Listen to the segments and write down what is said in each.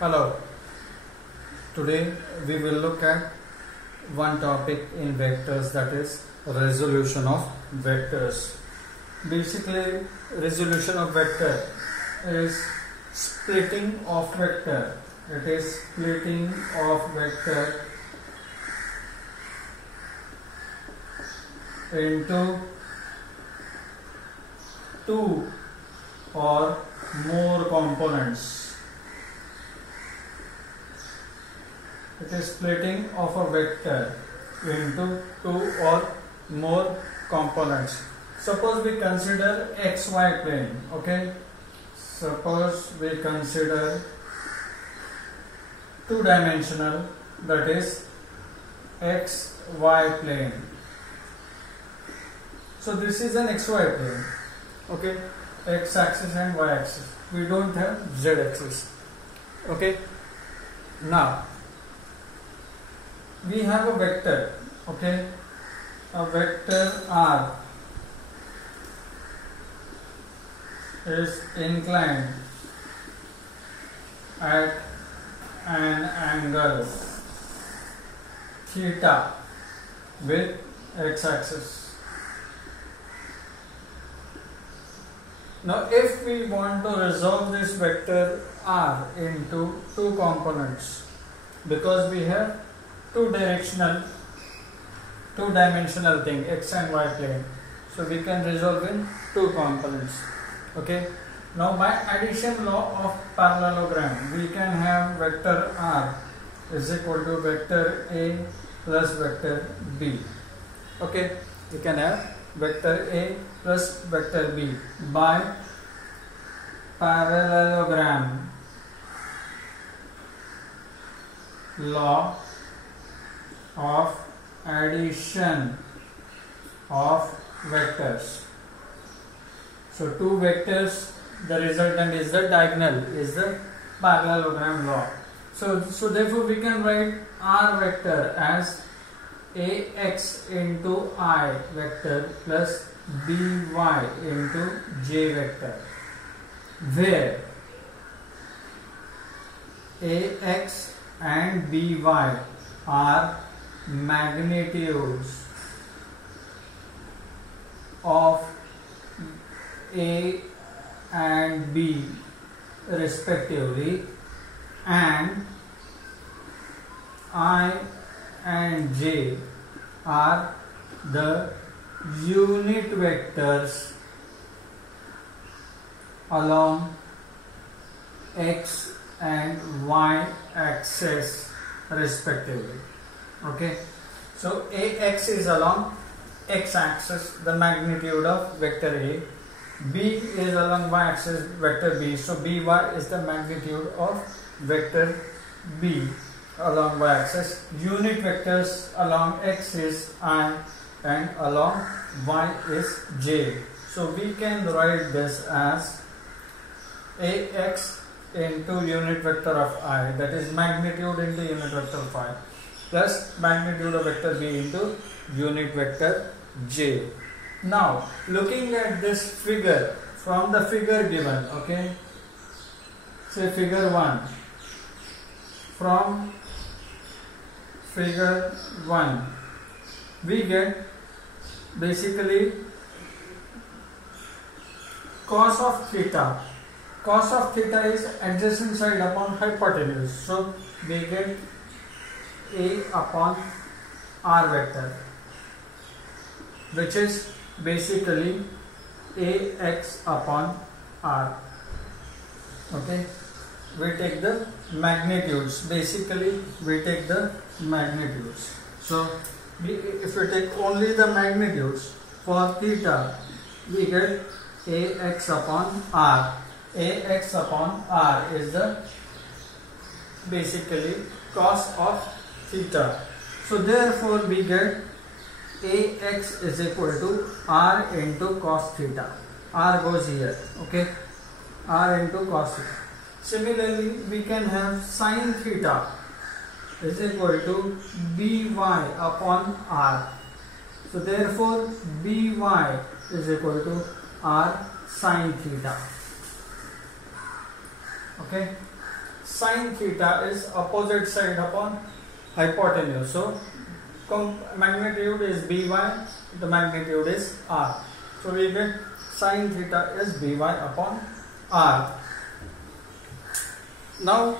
Hello, today we will look at one topic in vectors, that is resolution of vectors. Basically, resolution of vector is splitting of vector. It is splitting of vector into two or more components. It is splitting of a vector into two or more components. Suppose we consider xy plane. Okay, suppose we consider two-dimensional, that is xy plane. So this is an xy plane. Okay, x-axis and y-axis. We don't have z-axis. Okay, now we have a vector. Okay, a vector r is inclined at an angle theta with x-axis. Now if we want to resolve this vector r into two components, because we have two-dimensional thing, x and y plane, so we can resolve in two components. Okay, now by addition law of parallelogram, we can have vector r is equal to vector a plus vector b. Okay, we can have vector a plus vector b by parallelogram law of addition of vectors. So two vectors, the resultant is the diagonal, is the parallelogram law. So therefore we can write r vector as ax into I vector plus by into j vector, where ax and by are magnitudes of a and b respectively, and I and j are the unit vectors along x and y axis respectively. Okay, so ax is along x axis, the magnitude of vector a. B is along y axis, vector b. So by is the magnitude of vector b along y axis. Unit vectors along x is I and along y is j. So we can write this as ax into unit vector of I, that is magnitude into unit vector of I, plus magnitude of vector b into unit vector j. Now looking at this figure, from the figure given, okay, say figure 1, from figure 1 we get basically cos of theta. Cos of theta is adjacent side upon hypotenuse, so we get a upon r vector, which is basically ax upon r. Okay, we take the magnitudes, basically we take the magnitudes. So if we take only the magnitudes for theta, we get ax upon r. Ax upon r is the basically cos of theta. So therefore we get ax is equal to r into cos theta. R goes here. Okay, r into cos theta. Similarly, we can have sin theta is equal to by upon r. So therefore by is equal to r sin theta. Okay. Sine theta is opposite side upon hypotenuse. So magnitude is by, the magnitude is r. So we get sine theta is by upon r. Now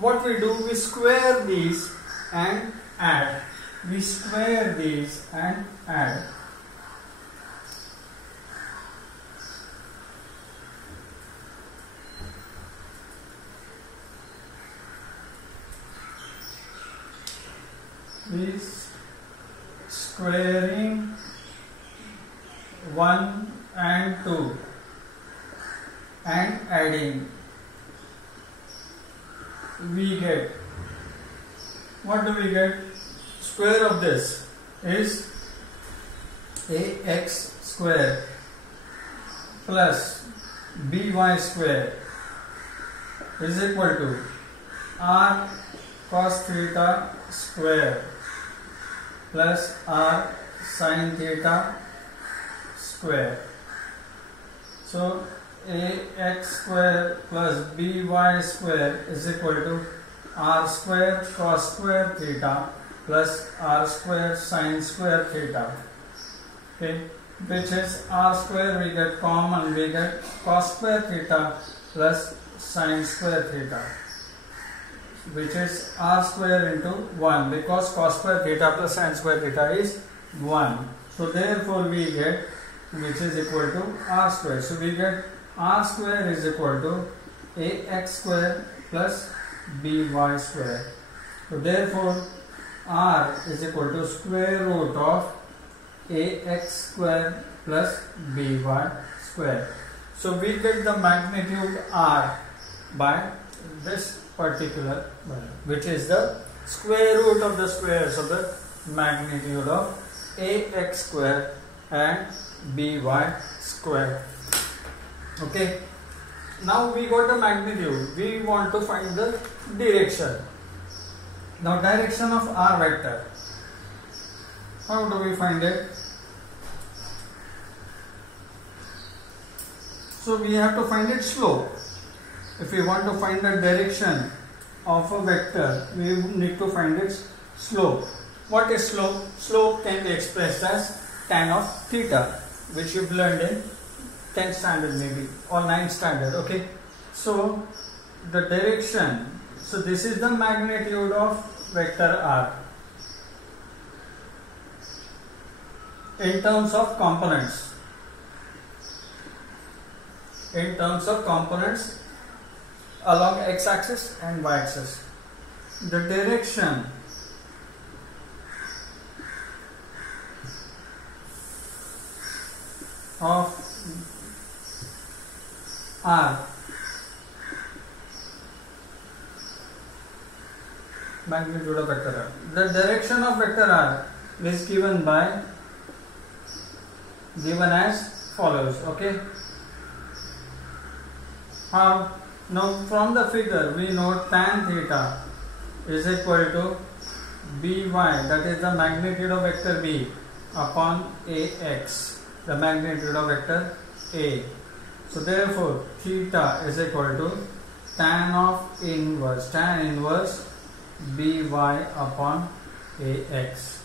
what we do, we square these and add. We square these and add. Is squaring 1 and 2 and adding, we get, what do we get? Square of this is ax square plus by square is equal to r cos theta square plus r sin theta square. So ax square plus by square is equal to r square cos square theta plus r square sin square theta. Okay, which is r square, we get common, we get cos square theta plus sin square theta, which is r square into 1, because cos square theta plus sin square theta is 1. So therefore we get, which is equal to r square. So we get r square is equal to ax square plus by square. So therefore r is equal to square root of ax square plus by square. So we get the magnitude r by this particular value, which is the square root of the squares of the magnitude of ax square and by square. Okay, now we got the magnitude, we want to find the direction. Now direction of r vector, how do we find it? So we have to find its slope. If we want to find the direction of a vector, we need to find its slope. What is slope? Slope can be expressed as tan of theta, which you've learned in 10th standard maybe, or 9th standard. Okay, so the direction, so this is the magnitude of vector r in terms of components. In terms of components along x-axis and y-axis, the direction of r, magnitude of vector r, the direction of vector r is given as follows. Okay, how? Now from the figure we know tan theta is equal to by, that is the magnitude of vector b, upon ax, the magnitude of vector a. So therefore theta is equal to tan inverse by upon ax.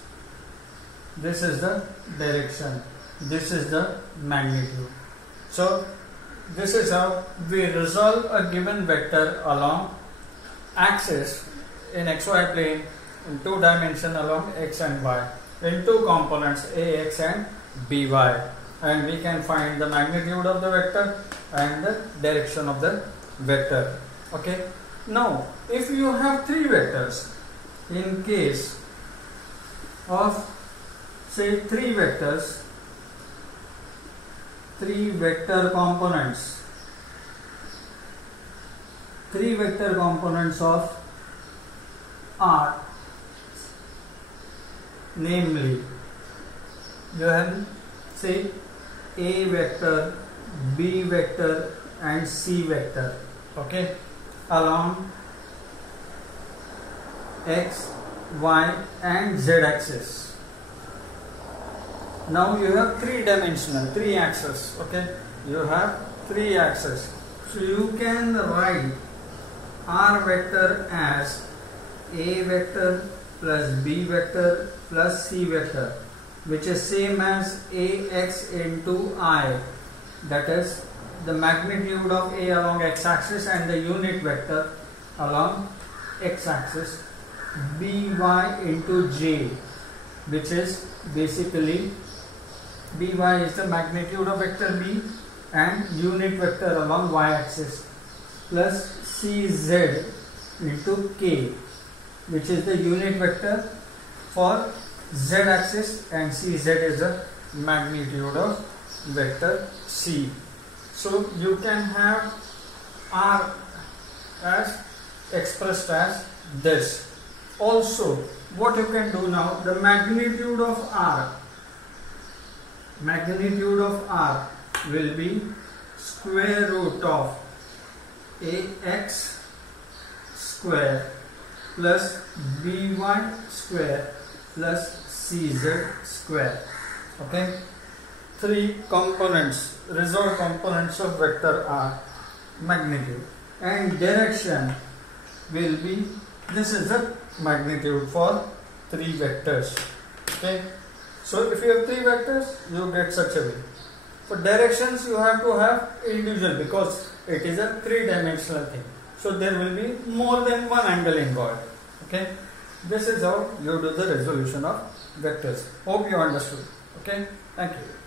This is the direction, this is the magnitude. So this is how we resolve a given vector along axis in xy plane in 2 dimension along x and y in 2 components ax and by, and we can find the magnitude of the vector and the direction of the vector. Okay, now if you have 3 vectors, in case of say 3 vectors, 3 vector components, 3 vector components of R, namely you have say A vector, B vector and C vector, okay, along x, y and z axis. Now you have 3-dimensional, 3 axes, okay, you have 3 axes. So you can write R vector as A vector plus B vector plus C vector, which is same as AX into I, that is the magnitude of A along x-axis and the unit vector along x-axis, by into j, which is basically by is the magnitude of vector b and unit vector along y-axis, plus cz into k, which is the unit vector for z-axis, and cz is the magnitude of vector c. So you can have R as expressed as this. Also, what you can do now, the magnitude of R will be square root of ax square plus by square plus cz square. Okay, three components, resolved components of vector R. Magnitude and direction will be, this is the magnitude for three vectors. Okay, so if you have three vectors, you get such a way. For directions, you have to have individual, because it is a three-dimensional thing. So there will be more than one angle involved. Okay, this is how you do the resolution of vectors. Hope you understood. Okay, thank you.